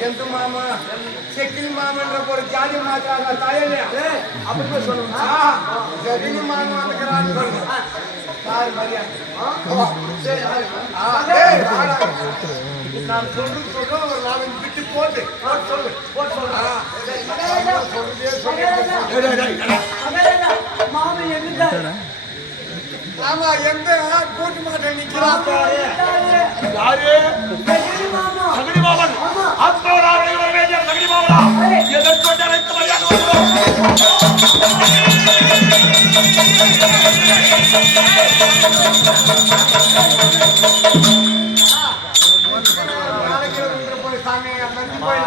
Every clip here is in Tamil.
எந்த மாமா செக்கிலி மாமன்ற ஒரு ஜாதி மாத்தாங்க தலையில அப்படி சொல்லுங்க செக்கிலி மாமா வந்துக்கிறான்னு சொல்லுங்க நான் சொல்றது சொல்றேன் ஒரு நாலஞ்சு பிட்டு போட்டு போட்டு சொல்லு போட்டு சொல்லு சொல்றதே சொல்லு ஆமா எங்க கூட்டு மாட்டேன் நிக்கிறான் யாரு? சகடி மாமன். ஆத்மவராக வேண்டிய சகடி மாமனா? எதற்கு அழைத்து மரியாதை போய் சாமி வந்து போய்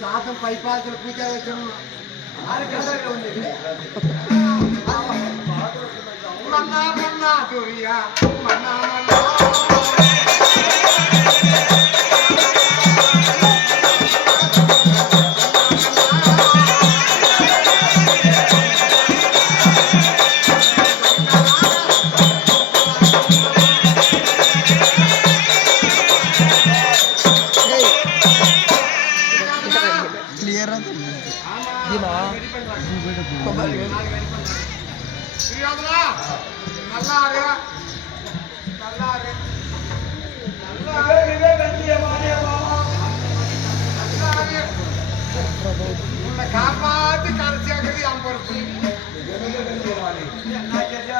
தாத்தம் பைப்பாத்துல பூஜை வச்சிடணும் மன்னா மன்னா துரியா மன்னா மன்னா புரியாதுடா நல்லா இரு நல்லா இரு நல்லா காப்பாத்தி கரை என் பொறுப்பு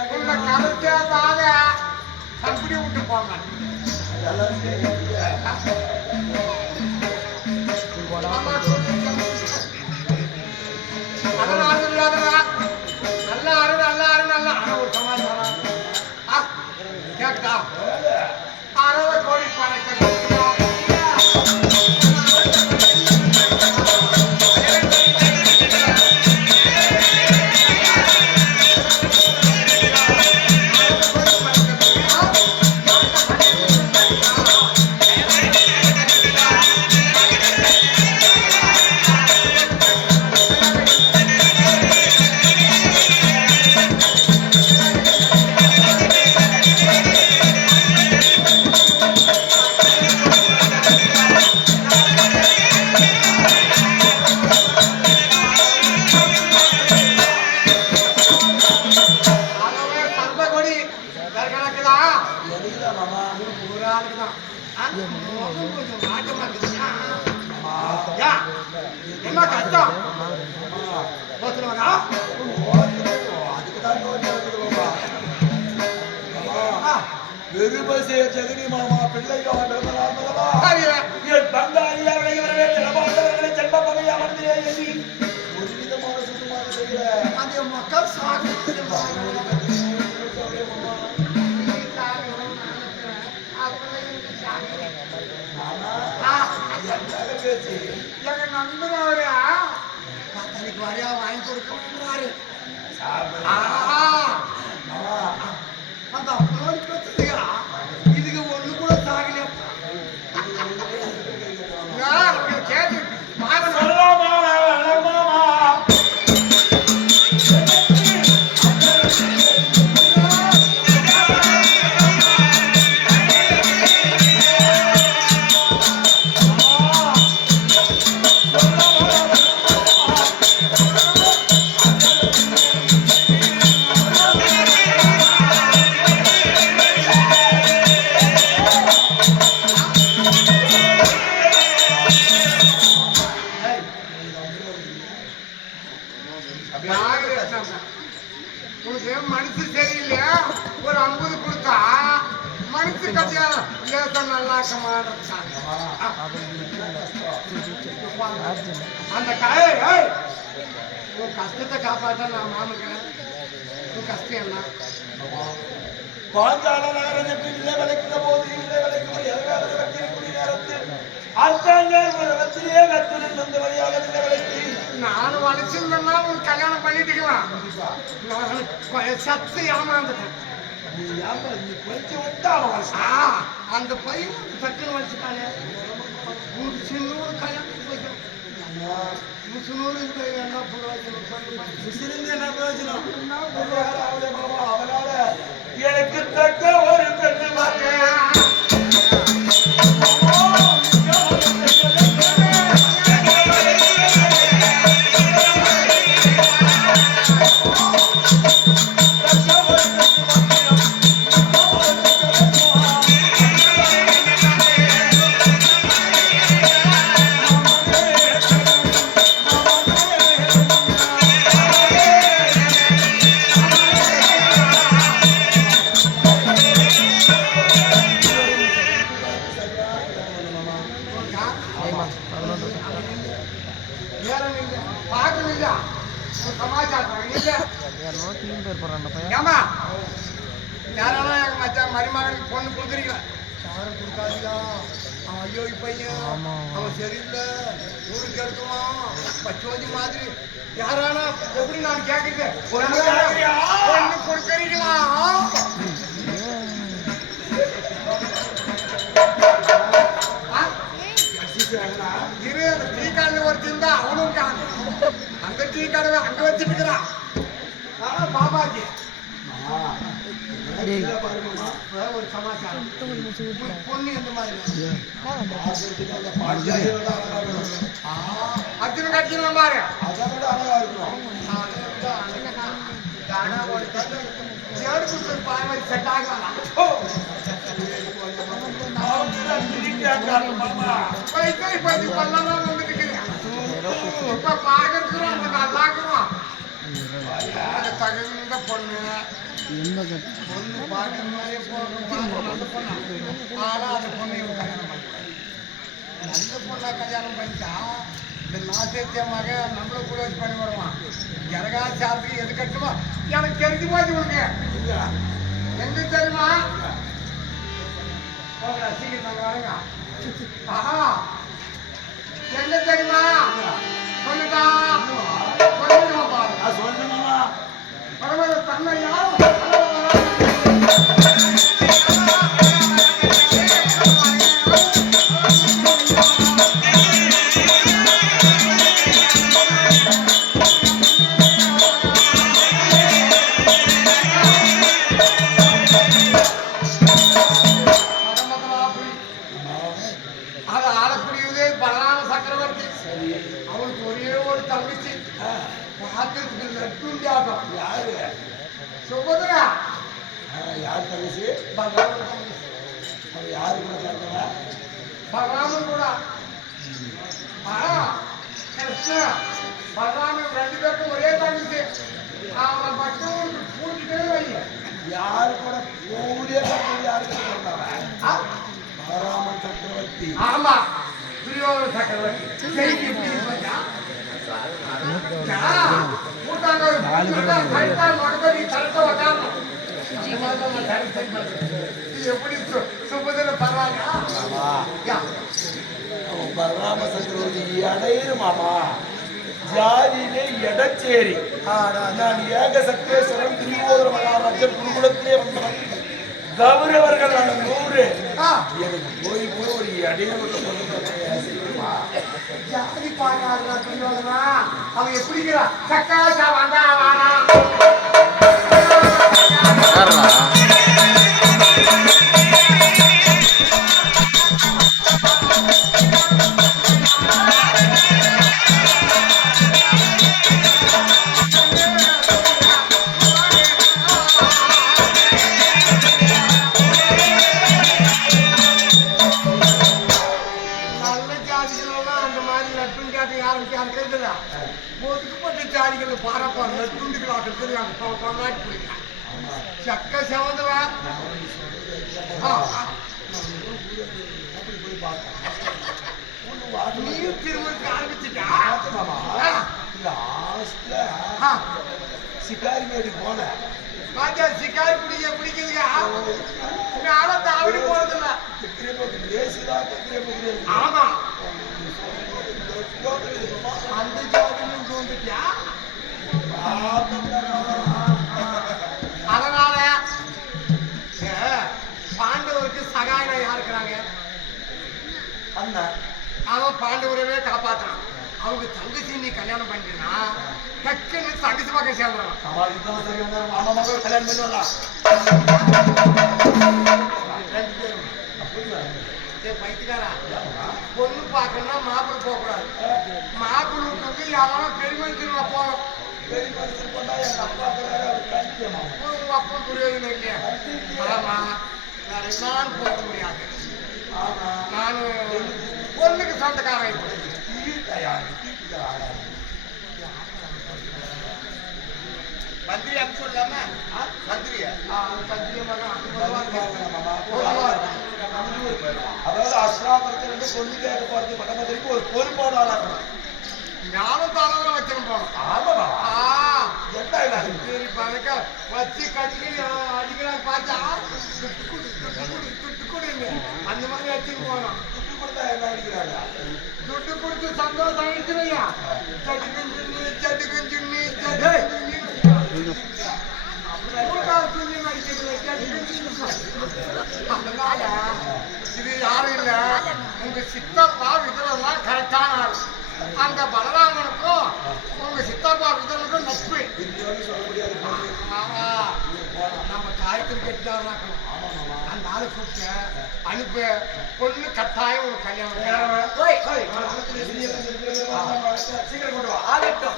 உன்னை அப்படி விட்டு போங்க வெறுபசே ஜெகனி மாமா சரி. என் பங்காளியார் விளைகிறவர்களே நிலமாண்டவர்களே ஜென்ம பகையா மனதிலே எண்ணி ஒரு விதமான சுத்தமாக செய்கிற அது மக்கள் சாகு எங்க நண்பர் அவரு? பத்தனைக்கு வரையா வாங்கி கொடுக்கணும்ன்றாரு. ஆஹா. அந்த இவனுக்கு மனசு சரியில்லையா? ஒரு ஐம்பது கொடுத்தா மனசு கட்டியா லேசா நல்லா அந்த காய உன் கஷ்டத்தை காப்பாற்ற நான் மாமுக்கிறேன். உன் கஷ்டம் என்ன? பார்த்தாலும் இல்லை விளக்கின போது இல்லை விளக்கும் நேரத்தில் அரசாங்க ரத்திலே கத்து நானும் ஒரு கல்யாணம் பண்ணிட்டுக்கலாம் நான் சத்து ஏமாந்துட்டேன் அந்த பையன் டக்குன்னு வச்சுட்டானே ஒரு சின்ன ஒரு கல்யாணத்துக்கு போயிட்டோம் முசுநூறு என்ன பிரயோஜனம் என்ன பிரயோஜனம் எனக்கு தக்க ஒரு ஐயோ பையன் அவன் சரியில்லை. ஊருக்கு எடுத்துவான் பச்சோதி மாதிரி. யாரானா? எப்படி நான் கேக்குறியா? பொண்ணு கொடுக்குறீங்களா? இரு அந்த டீ கார்டு ஒருத்தி இருந்தா அவனும் அந்த டீ கடவை அங்க வச்சுட்டு இருக்கிறான். ஆனா பாபாஜி. ஒரு சமாச்சாரம் பொண்ணு எந்த மாதிரி ஆ, அர்ஜுன கட்சியில் அதை விட அழகா இருக்கும்? ஏடு செட் ஆகலாம் இப்ப பாக்கிறோம் தகுந்த பொண்ணு. பொண்ணு பார்க்குற மாதிரியே போகணும் பார்க்க நல்ல பொண்ணா ஆனா அந்த பொண்ணு இவன் கல்யாணம் பண்ணிட்டான் நல்ல பொண்ணா கல்யாணம் பண்ணிட்டா இந்த நாசேத்திய மகன் நம்மள கூட வச்சு பண்ணி வருவான் எனக்கா சாத்துக்கு எது கட்டுமா எனக்கு தெரிஞ்சு போச்சு உனக்கு எங்க தெரியுமா போகலாம் சீக்கிரம் வரங்க ஆஹா எங்க பரவாயில்ல தன்னை யாரும் கிருஷ்ணா பலராமன் ரெண்டு பேருக்கும் ஒரே தங்கச்சி. அவனை மட்டும் கூட்டிட்டே வை யாரு கூட கூடிய யாருக்கு? பலராமன் சக்கரவர்த்தி. ஆமா துரியோதன சக்கரவர்த்தி. செய்தி எப்படி இருப்பா? கூட்டாங்க பலராம சக்கரவர்த்தி இடையிறு மாமா. ஜாதியிலே எடச்சேரி. நான் ஏக சக்தேஸ்வரன் திருவோதர மகாராஜன் குருகுலத்திலே வந்தவன். கௌரவர்கள் நான் நூறு. எனக்கு போய் போய் ஒரு சொல்லுமா ஜாதி பாடுறாருடா துரியோதனா. அவன் எப்படிங்கிறா? சக்காசா வந்தா வாடா. ஜாதிகள் பாரப்பா நட்புண்டுகள் இருக்கிறது அந்த பொ- பொன்னாட்டி பிடிக்கலாம் சக்க செவந்தவா? நீயும் திருமணத்துக்கு ஆரம்பிச்சுட்டா. சிக்காரி மேடி போனேன் பாத்தியா சிக்காரி பிடிக்க பிடிக்குதுங்க நானும் தாவடி போறதில்ல. ஆமா. அந்த ஜாதியும் தோந்துட்டியா அதனால பாண்டவருக்கு சகாயனா யார் இருக்கிறாங்க அண்ணன் அவன் பாண்டவரவே காப்பாத்துறான். அவங்க தங்கச்சி நீ கல்யாணம் பண்ணிட்டா டக்குன்னு தங்கச்சி பக்கம் சேர்ந்துறான் சமாளித்தான் சரி வந்தாரு மாமா மகள் கல்யாணம் பண்ணி வரலாம் ரெண்டு பேரும். சரி பைத்துக்காரா பொண்ணு பார்க்கணும்னா மாப்பிள்ளை போகக்கூடாது. மாப்பிள்ளை யாராலும் பெருமை திரும்ப போகணும். பெரிய மனுஷன் பண்ணா எங்க அப்பா இருக்கிறாரு இல்லையா ஆமா வேற என்னாலும் போக முடியாது நான் பொண்ணுக்கு சொந்தக்காரன் மந்திரி அப்படி சொல்லாம மந்திரியா சத்தியமாக அதாவது அஸ்ராபுரத்துல பொண்ணு கேட்க போறது வடமதுரைக்கு ஒரு பொறுப்பான ஆளா இருக்கணும் ஞானம் வச்சு கட்டி அடிக்கிறாங்க பார்த்தா துட்டு கொடு துட்டு கொடு துட்டு கொடுன்னு அந்த மாதிரி வச்சுட்டு போனோம் துட்டு கொடுத்தா என்ன அடிக்கிறாங்க? துட்டு கொடுத்து சந்தோஷம் ஆயிடுச்சுலையா சட்டுக்கும் சுண்ணி சட்டுக்கும் சுண்ணி அதனால இது யாரும் இல்ல. உங்க சித்தப்பா விதரெல்லாம் கரெக்டான ஆள். அந்த பலராமனுக்கும் உங்க சித்தப்பா விதனுக்கும் நட்பு. காயத்திற்கு கெட்டாராக்கணும் அந்த ஆளை கூப்பிட்டு அனுப்பு பொண்ணு கட்டாயம் ஒரு கல்யாணம் சீக்கிரம் கொண்டு வா. ஆகட்டும்.